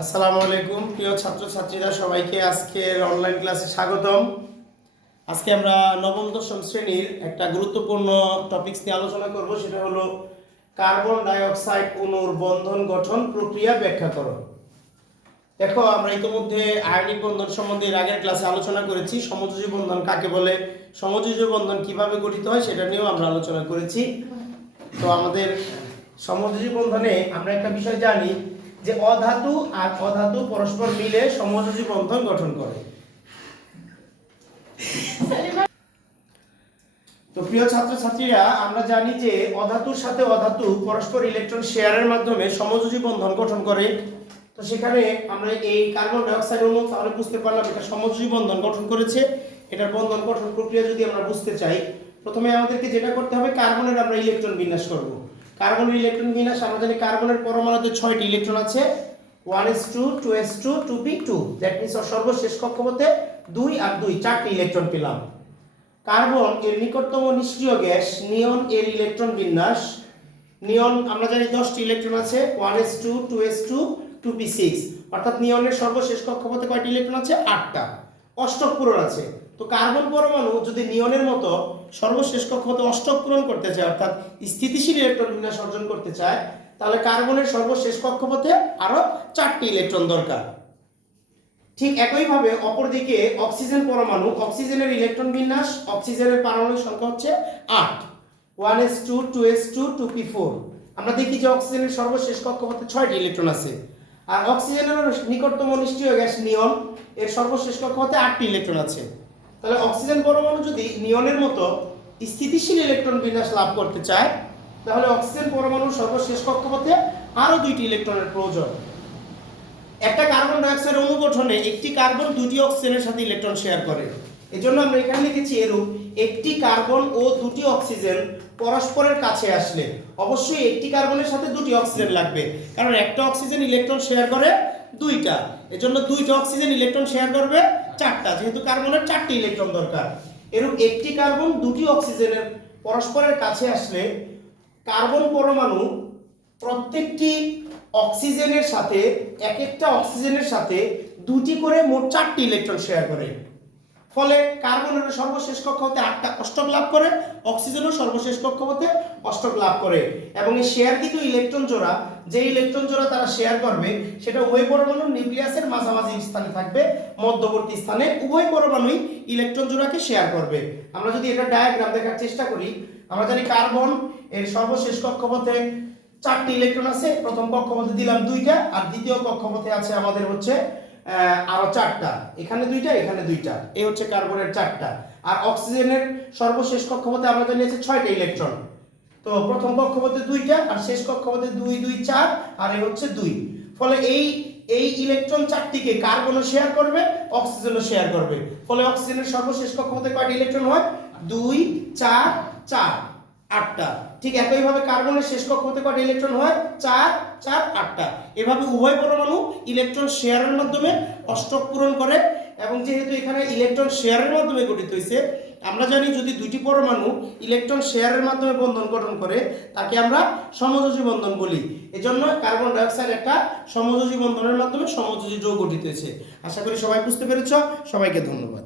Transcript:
আসসালামু আলাইকুম, প্রিয় ছাত্রছাত্রীরা, সবাইকে আজকের অনলাইন ক্লাসে স্বাগতম। আজকে আমরা নবম, দশম শ্রেণির একটা গুরুত্বপূর্ণ টপিকস নিয়ে আলোচনা করব, সেটা হলো কার্বন ডাইঅক্সাইড অণুর বন্ধন গঠন প্রক্রিয়া ব্যাখ্যা করো দেখো, আমরা ইতিমধ্যে আয়নিক বন্ধন সম্বন্ধে এর আগের ক্লাসে আলোচনা করেছি, সমযোজী বন্ধন কাকে বলে, সমযোজী বন্ধন কীভাবে গঠিত হয় সেটা নিয়েও আমরা আলোচনা করেছি। তো আমাদের সমযোজী বন্ধনে আমরা একটা বিষয় জানি যে অধাতু আর অধাতু পরস্পর মিলে সমযোজী বন্ধন গঠন করে। তো প্রিয় ছাত্রছাত্রীরা, আমরা জানি যে অধাতুর সাথে অধাতু পরস্পর ইলেকট্রন শেয়ারের মাধ্যমে সমযোজী বন্ধন গঠন করে। তো সেখানে আমরা এই কার্বন ডাইঅক্সাইড অণু তাহলে বুঝতে পারলাম এটা সমযোজী বন্ধন গঠন করেছে। এটার বন্ধন গঠন প্রক্রিয়া যদি আমরা বুঝতে চাই, প্রথমে আমাদেরকে যেটা করতে হবে কার্বনের আমরা ইলেকট্রন বিন্যাস করব। কার্বনের ইলেকট্রন বিন্যাস আমরা জানি কার্বনের পরমাণুতে ছয়টি ইলেকট্রন আছে। One S two two S two two two that means সর্বশেষ কক্ষপথে দুই আর দুই, চারটি ইলেকট্রন পেলাম। কার্বন এর নিকটতম নিষ্ক্রিয় গ্যাস নিয়ন এর ইলেকট্রন বিন্যাস। নিয়ন, আমরা জানি দশটি ইলেকট্রন আছে one S two two S two two P six অর্থাৎ নিয়নের সর্বশেষ কক্ষপথে কয়টি ইলেকট্রন আছে? আটটা। অষ্টক পূরণ আছে। তো কার্বন পরমাণু যদি নিয়নের মতো সর্বশেষ কক্ষপথে অষ্টক পূরণ করতে চায়, অর্থাৎ স্থিতিশীল ইলেকট্রন বিন্যাস অর্জন করতে চায়, তাহলে কার্বনের সর্বশেষ কক্ষপথে আরও চারটি ইলেকট্রন দরকার। ঠিক একইভাবে অপরদিকে অক্সিজেন পরমাণু অক্সিজেনের ইলেকট্রন বিন্যাস অক্সিজেনের পারমাণবিক সংখ্যা হচ্ছে আট। One S two two S two two P four আমরা দেখি যে অক্সিজেনের সর্বশেষ কক্ষপথে ছয়টি ইলেকট্রন আছে। আর অক্সিজেনের নিকটতম নিষ্ক্রিয় গ্যাস নিয়ন, এর সর্বশেষ কক্ষ কক্ষপথে আটটি ইলেকট্রন আছে। তাহলে অক্সিজেন পরমাণু যদি নিয়নের মতো স্থিতিশীল ইলেকট্রন বিন্যাস লাভ করতে চায়, তাহলে অক্সিজেন পরমাণুর সর্বশেষ কক্ষ কক্ষপথে আরও দুইটি ইলেকট্রনের প্রয়োজন। একটা কার্বন ডাইঅক্সাইড অণু গঠনে একটি কার্বন দুটি অক্সিজেনের সাথে ইলেকট্রন শেয়ার করে। এজন্য আমরা এখানে লিখেছি এরূপ একটি কার্বন ও দুটি অক্সিজেন পরস্পরের কাছে আসলে। অবশ্যই একটি কার্বনের সাথে দুটি অক্সিজেন লাগবে, কারণ একটা অক্সিজেন ইলেকট্রন শেয়ার করে দুইটা। এজন্য দুইটা অক্সিজেন ইলেকট্রন শেয়ার করবে চারটা, যেহেতু কার্বনের চারটি ইলেকট্রন দরকার। এরূপ একটি কার্বন দুটি অক্সিজেনের পরস্পরের কাছে আসলে কার্বন পরমাণু প্রত্যেকটি অক্সিজেনের সাথে, এক একটা অক্সিজেনের সাথে দুটি করে মোট চারটি ইলেকট্রন শেয়ার করে। ফলে কার্বনের সর্বশেষ কক্ষপথে আটটা অষ্টক লাভ করে অক্সিজেনও সর্বশেষ কক্ষপথে অষ্টক লাভ করে। এবং এই শেয়ারকৃত ইলেকট্রন জোড়া। যে ইলেকট্রন জোড়া তারা শেয়ার করবে, সেটা উভয় পরমাণুর নিউক্লিয়াসের মাঝামাঝি স্থানে থাকবে। মধ্যবর্তী স্থানে উভয় পরমাণুই ইলেকট্রন জোড়াকে শেয়ার করবে। আমরা যদি এটা ডায়াগ্রাম দেখার চেষ্টা করি, আমরা জানি কার্বন এর সর্বশেষ কক্ষপথে চারটি ইলেকট্রন আছে। প্রথম কক্ষপথে দিলাম দুইটা, আর দ্বিতীয় কক্ষপথে আছে আমাদের হচ্ছে আরও চারটা। এখানে দুইটা এখানে দুইটা। এই হচ্ছে কার্বনের চারটা। আর অক্সিজেনের সর্বশেষ কক্ষপথে আমরা জানি আছে ছয়টা ইলেকট্রন। তো প্রথম কক্ষপথে দুইটা, আর শেষ কক্ষপথে দুই দুই, চার, আর এই হচ্ছে দুই। ফলে এই এই ইলেকট্রন চারটিকে কার্বনও শেয়ার করবে, অক্সিজেনও শেয়ার করবে। ফলে অক্সিজেনের সর্বশেষ কক্ষপথে কয়টি ইলেকট্রন হয়? দুই, চার চার। আটটা। ঠিক একইভাবে কার্বনের শেষ কক্ষ হতে কয়টা ইলেকট্রন হয়? চার চার, আটটা। এভাবে উভয় পরমাণু ইলেকট্রন শেয়ারের মাধ্যমে অষ্টক পূরণ করে এবং যেহেতু এখানে ইলেকট্রন শেয়ারের মাধ্যমে গঠিত হয়েছে, আমরা জানি যদি দুটি পরমাণু ইলেকট্রন শেয়ারের মাধ্যমে বন্ধন গঠন করে, তাকে আমরা সমযোজী বন্ধন বলি। এজন্য কার্বন ডাইঅক্সাইড একটা সমযোজী বন্ধনের মাধ্যমে সমযোজী যৌগ গঠিত হয়েছে। আশা করি সবাই বুঝতে পেরেছ। সবাইকে ধন্যবাদ।